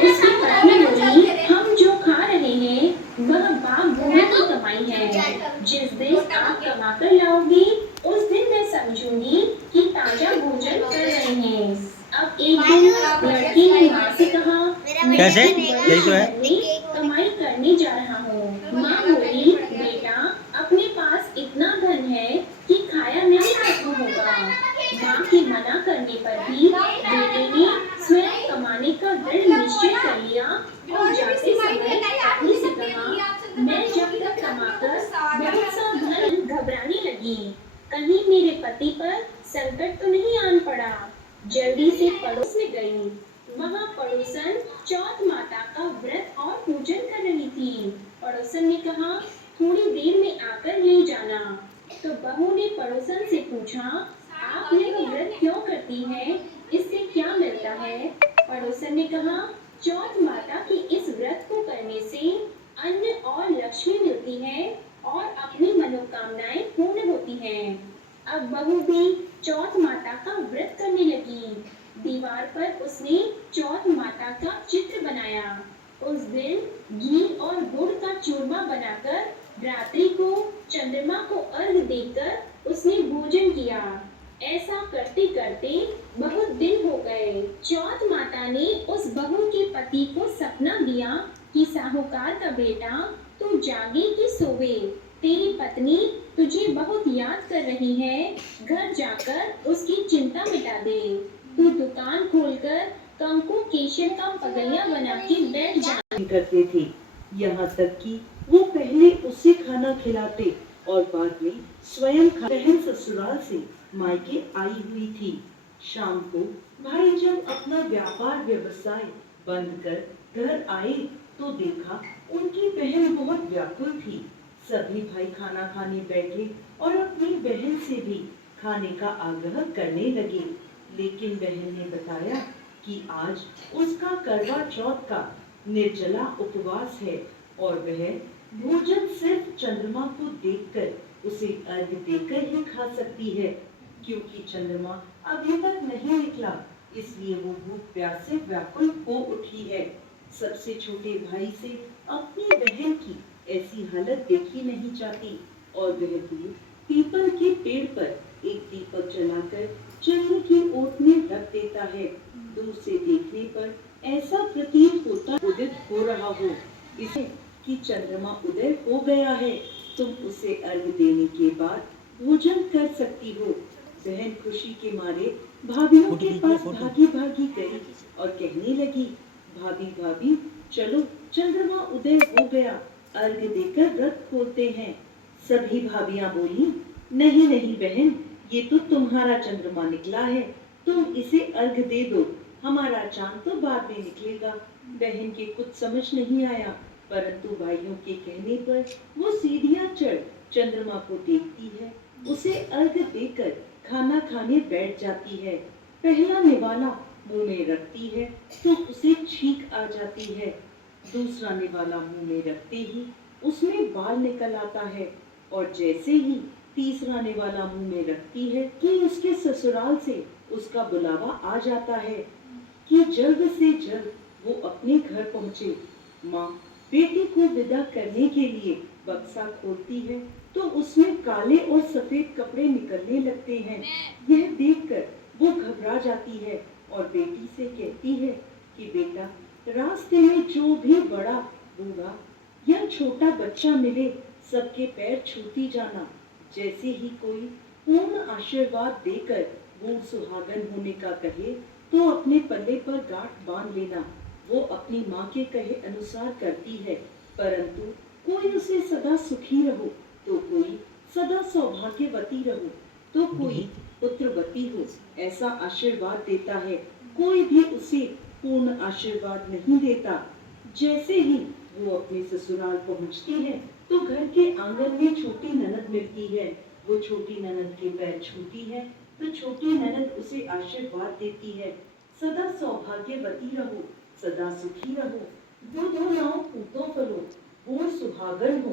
उसकी पत्नी बोली, हम जो खा रहे हैं वह बाप बूढ़े की कमाई है। जिस दिन आप कमा कर लाओगी उस दिन मैं समझूंगी कि ताजा भोजन कर रहे हैं। अब एक दिन लड़की ने माँ से कहा, मैं कैसे एक बड़े यही तो है। शहर में कमाई करने जा रहा हूँ। माँ बोली, बेटा अपने पास इतना धन है कि खाया नहीं खत्म होगा। माँ के मना करने पर भी बेटे ने स्वयं कमाने का दृढ़ निश्चय कर लिया और जाते समय पत्नी से कहा, मैं जब तक कमाकर बहुत सा धन घबराने लगी, कहीं मेरे पति पर संकट तो नहीं आन पड़ा। जल्दी से पड़ोस में गई। वहाँ पड़ोसन चौथ माता का व्रत और पूजन कर रही थी। पड़ोसन ने कहा, थोड़ी देर में आकर ले जाना। तो बहू ने पड़ोसन से पूछा, आप यह व्रत क्यों करती हैं? इससे क्या मिलता है? पड़ोसन ने कहा, चौथ माता के इस व्रत को करने से अन्न और लक्ष्मी मिलती है और अपनी मनोकामनाएं पूर्ण होती हैं। अब बहू भी चौथ माता का व्रत करने लगी। दीवार पर उसने चौथ माता का चित्र बनाया। उस दिन घी और गुड़ का चूरमा बनाकर रात्रि को चंद्रमा को अर्घ देकर उसने भोजन किया। ऐसा करते करते बहुत दिन हो गए। चौथ माता ने उस बहू के पति को सपना दिया कि साहूकार का बेटा तू जागे कि सोवे, तेरी पत्नी तुझे बहुत याद कर रही है, घर जाकर उसकी चिंता मिटा दे। तू दुकान खोलकर कंकु केशर का पगलिया बना के बैठ जा करते थे। यहाँ तक कि वो पहले उसे खाना खिलाते और बाद में स्वयं बहन ससुराल से मायके आई हुई थी। शाम को भाई जब अपना व्यापार व्यवसाय बंद कर घर आए तो देखा उनकी बहन बहुत व्याकुल थी। सभी भाई खाना खाने बैठे और अपनी बहन से भी खाने का आग्रह करने लगे, लेकिन बहन ने बताया कि आज उसका करवा चौथ का निर्जला उपवास है और वह भोजन सिर्फ चंद्रमा को देखकर उसे अर्घ देकर ही खा सकती है, क्योंकि चंद्रमा अभी तक नहीं निकला, इसलिए वो भूख प्यास से व्याकुल हो उठी है। सबसे छोटे भाई से अपनी बहन की ऐसी हालत देखी नहीं जाती और वह दूर पीपल के पेड़ पर एक दीपक जलाकर चलने की ओट में रख देता है। दूर से देखने पर ऐसा प्रतीत होता उदित हो रहा हो, इसे कि चंद्रमा उदय हो गया है, तुम उसे अर्घ देने के बाद भोजन कर सकती हो। बहन खुशी के मारे भाभियों के पास भागी भागी गई और कहने लगी, भाभी भाभी चलो चंद्रमा उदय हो गया, अर्घ देकर व्रत खोलते हैं। सभी भाभियां बोली, नहीं नहीं बहन, ये तो तुम्हारा चंद्रमा निकला है, तुम इसे अर्घ दे दो, हमारा चांद तो बाद में निकलेगा। बहन के कुछ समझ नहीं आया, परंतु भाइयों के कहने पर वो सीढ़ियां चढ़ चंद्रमा को देखती है, उसे अर्घ देकर खाना खाने बैठ जाती है। पहला निवाला मुंह में रखती है तो उसे छींक आ जाती है, दूसरा निवाला मुंह में रखते ही उसमें बाल निकल आता है और जैसे ही तीसरा निवाला मुंह में रखती है कि उसके ससुराल से उसका बुलावा आ जाता है कि जल्द से जल्द वो अपने घर पहुंचे। माँ बेटी को विदा करने के लिए बक्सा खोलती है तो उसमें काले और सफेद कपड़े निकलने लगते हैं। यह देखकर वो घबरा जाती है और बेटी से कहती है कि बेटा, रास्ते में जो भी बड़ा बूढ़ा या छोटा बच्चा मिले सबके पैर छूती जाना। जैसे ही कोई पूर्ण आशीर्वाद देकर बूढ़ सुहागन होने का कहे तो अपने पल्ले पर गांठ बांध लेना। वो अपनी माँ के कहे अनुसार करती है, परंतु कोई उसे सदा सुखी रहो तो कोई सदा सौभाग्यवती रहो तो कोई पुत्रवती हो ऐसा आशीर्वाद देता है। कोई भी उसे पूर्ण आशीर्वाद नहीं देता। जैसे ही वो अपने ससुराल पहुंचती है तो घर के आंगन में छोटी ननद मिलती है। वो छोटी ननद के पैर छूती है तो छोटी ननद उसे आशीर्वाद देती है, सदा सौभाग्यवती रहो, सदा सुखी रहो, दूधो नाओ पूतो फलो, बूढ़ सुहागन हो।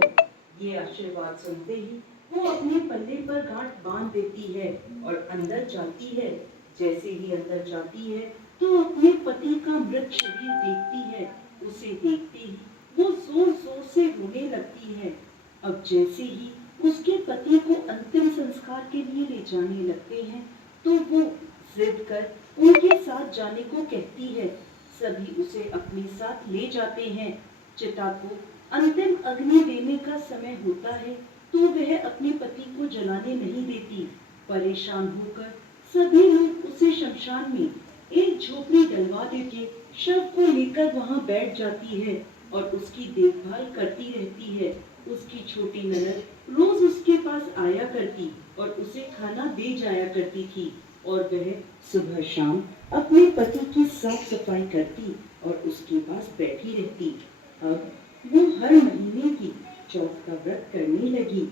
ये आशीर्वाद सुनते ही वो अपने पल्ले पर गांठ बांध देती है और अंदर जाती है। जैसे ही अंदर जाती है तो अपने पति का मृत शरीर देखती है अब जैसे ही उसके पति को अंतिम संस्कार के लिए ले जाने लगते हैं तो वो जिद कर उनके साथ जाने को कहती है। सभी उसे अपने साथ ले जाते हैं। चिता को अंतिम अग्नि देने का समय होता है तो वह अपने पति को जलाने नहीं देती। परेशान होकर सभी लोग उसे शमशान में एक झोपड़ी डलवा देके शव को लेकर वहां बैठ जाती है और उसकी देखभाल करती रहती है। उसकी छोटी ननद रोज उसके पास आया करती और उसे खाना दे जाया करती थी और वह सुबह शाम अपने पति की साफ सफाई करती और उसके पास बैठी रहती। अब वो हर महीने की चौथ का व्रत करने लगी।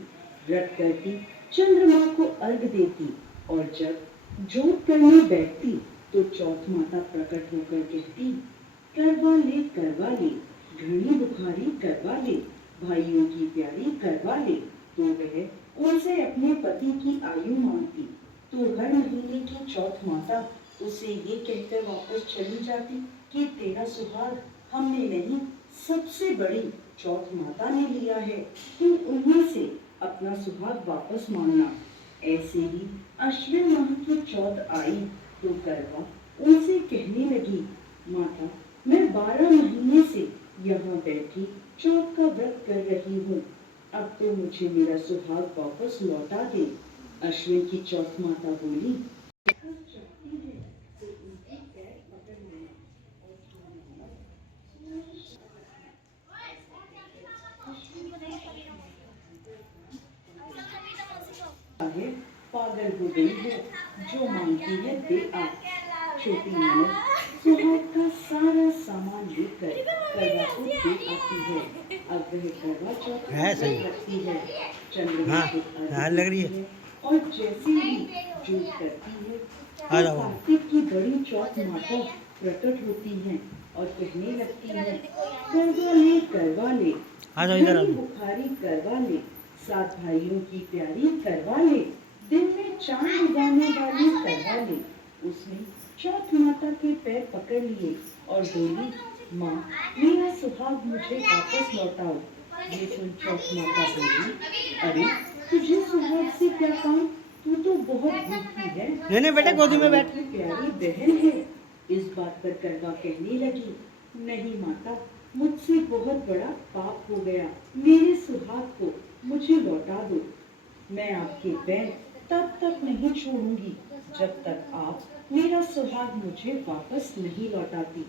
व्रत करती, चंद्रमा को अर्घ देती और जब जोत करने बैठती तो चौथ माता प्रकट होकर कहती, करवा ले, घनी बुखारी करवा ले, भाइयों की प्यारी करवा ले। तो वह उनसे अपने पति की आयु मांगती तो हर महीने की चौथ माता उसे ये कहकर वापस चली जाती कि तेरा सुहाग हमने नहीं, सबसे बड़ी चौथ माता ने लिया है, तुम उन्हीं से अपना सुहाग वापस मांगना। ऐसे ही अश्विन माह की चौथ आई तो करवा उनसे कहने लगी, माता मैं 12 महीने से यहाँ बैठी चौथ का व्रत कर रही हूँ, अब तो मुझे मेरा सुहाग वापस लौटा दे। अश्विन की चौथ माता बोली, है पागल हो गई है, जो मांगती है दे आ। छोटी ननद सुहाग का सारा सामान लेकर करवा को दे आती है। अब वह करवा चौथ रखती है, चंद्रमा को अर्घ लग रही है देती और जैसे ही जोत करती है तो कार्तिक की बड़ी चौथ माता प्रकट होती है और कहने लगती है, करवा ले, घनी बुखारी करवा ले, 7 भाइयों की प्यारी करवा ले, दिन में चांद उगाने वाली करवा ले। उसने चौथ माता के पैर पकड़ लिए और बोली, माँ मेरा सुहाग मुझे वापस लौटाओ। ये सुन चौथ माता बोली, अरे तुझे सुहाग से क्या काम, तू तो बहुत भूखी है, नहीं बेटा गोदी में बैठ, प्यारी बहन है। इस बात पर करवा कहने लगी, नहीं माता, मुझसे बहुत बड़ा पाप हो गया, मेरे सुहाग को मुझे लौटा दो। मैं आपके पैर तब तक नहीं छोड़ूंगी जब तक आप मेरा सुहाग मुझे वापस नहीं लौटाती।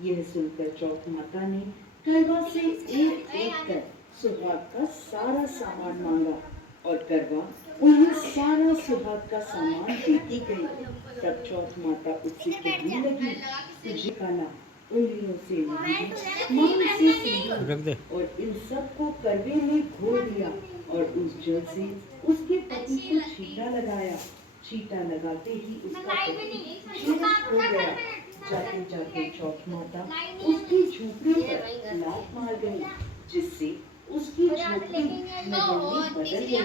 यह सुनकर चौथ माता ने करवा से एक एक कर सुहाग का सारा सामान मांगा और करवा उन्हें सारा सुहाग का सामान देती गई। तब चौथ माता उससे कहने लगी, तुझे काला उंगलियों से नहीं, मांग से सिंदूर और इन सब को करवे में घोल दिया और उस जल से उसके पति को छींटा लगाया। छींटा लगाते ही उसका पति जीवित हो गया। जाते जाते चौथ माता उसकी झोपड़ी पर लात मार गई, जिससे उसकी झोपड़ी नगरी बदल गई।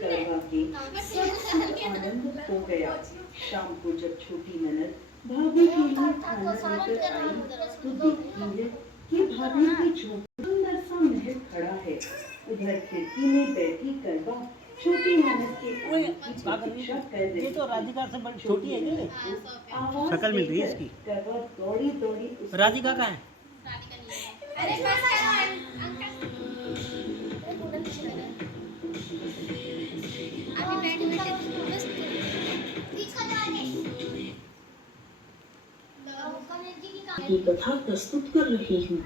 करवा के सब सुख आनंद हो गया। शाम को जब छोटी ननद भाभी के लिए खाना लेकर आई तो देखती है कि भाभी की झोपड़ी सुंदर सा महल खड़ा है। उधर खिड़की में बैठी करवा छोटी ननद के आने की प्रतीक्षा कर रही। ये तो राधिका से बड़ी छोटी है क्या? आवाज शक्ल मिल रही है इसकी। करवा दौड़ी दौड़ी राधिका कहाँ है? की कथा प्रस्तुत कर रही हूँ।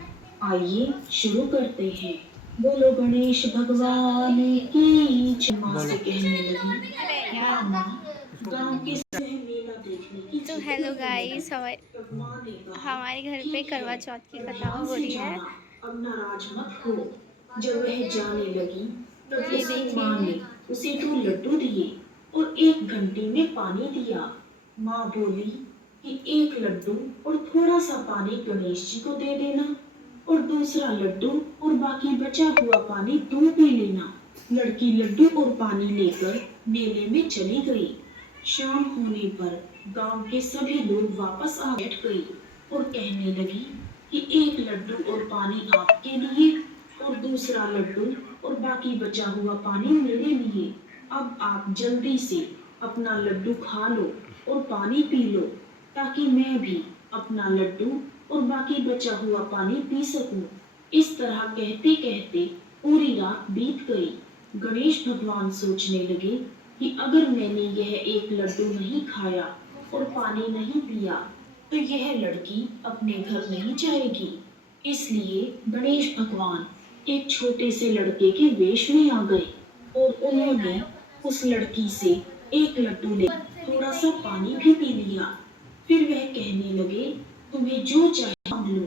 आइए शुरू करते हैं। बोलो गणेश भगवान की जय। माँ से कहने लगी, माँ गाँव के मेला देखने की। तो हेलो गाइस, हमारे घर पे करवा चौथ की कथा हो रही है। अब नाराज मत हो। जब वह जाने लगी तब ये उसकी देखिए। माँ ने उसे 2 लड्डू दिए और 1 घंटी में पानी दिया। माँ बोली कि 1 लड्डू और थोड़ा सा पानी गणेश जी को दे देना और दूसरा लड्डू और बाकी बचा हुआ पानी तुम पी लेना। लड़की लड्डू और पानी लेकर मेले में चली गई। शाम होने पर गांव के सभी लोग वापस आ बैठ गई और कहने लगी कि 1 लड्डू और पानी आपके लिए और दूसरा लड्डू और बाकी बचा हुआ पानी मेरे लिए। अब आप जल्दी से अपना लड्डू खा लो और पानी पी लो, ताकि मैं भी अपना लड्डू और बाकी बचा हुआ पानी पी सकूं। इस तरह कहते कहते पूरी रात बीत गई। गणेश भगवान सोचने लगे कि अगर मैंने यह एक लड्डू नहीं खाया और पानी नहीं पिया तो यह लड़की अपने घर नहीं जाएगी। इसलिए गणेश भगवान एक छोटे से लड़के के वेश में आ गए और उन्होंने उस लड़की से एक लड्डू ले थोड़ा सा पानी भी पी लिया। फिर वह कहने लगे, तुम्हें जो चाहे मांग लो,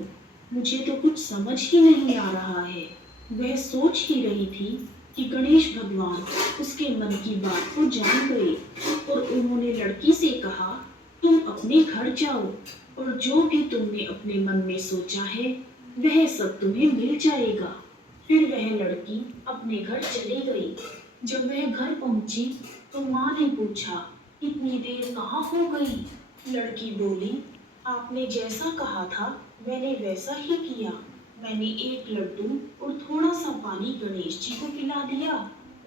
मुझे तो कुछ समझ ही नहीं आ रहा है। वह सोच ही रही थी कि गणेश भगवान उसके मन की बात को जान गए और उन्होंने लड़की से कहा, तुम अपने घर जाओ और जो भी तुमने अपने मन में सोचा है वह सब तुम्हें मिल जाएगा। फिर वह लड़की अपने घर चली गई। जब वह घर पहुंची तो माँ ने पूछा, इतनी देर कहाँ हो गई? लड़की बोली, आपने जैसा कहा था मैंने वैसा ही किया। मैंने एक लड्डू और थोड़ा सा पानी गणेश जी को पिला दिया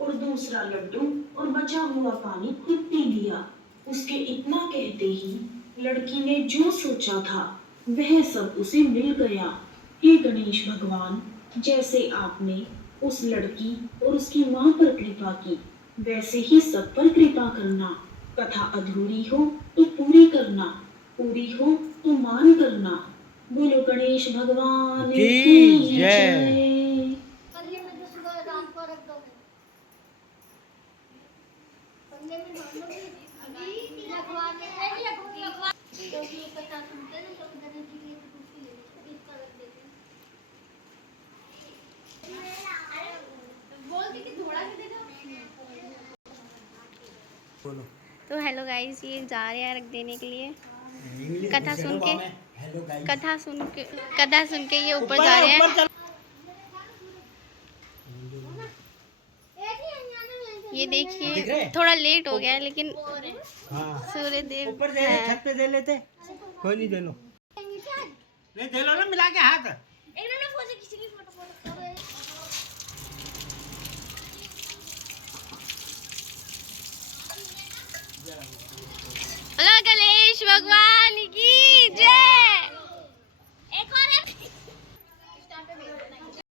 और दूसरा लड्डू और बचा हुआ पानी खुद पी लिया। उसके इतना कहते ही लड़की ने जो सोचा था वह सब उसे मिल गया। हे गणेश भगवान, जैसे आपने उस लड़की और उसकी माँ पर कृपा की वैसे ही सब पर कृपा करना। कथा अधूरी हो तो पूरी करना, पूरी हो तो मान करना। बोलो गणेश भगवान की जय। बोलो। तो हेलो गाइस, ये जा रहे हैं रख देने के लिए। इंग्लिश कथा में सुन के हेलो गाइस। कथा सुन के ये ऊपर जा रहे हैं। ये दिख रहे देखिए हैं? थोड़ा लेट हो गया है, लेकिन हाँ सूर्य देव ऊपर दे ले, छत पे दे लेते। कोई नहीं, दे लो, दे लो ना मिला के हाथ।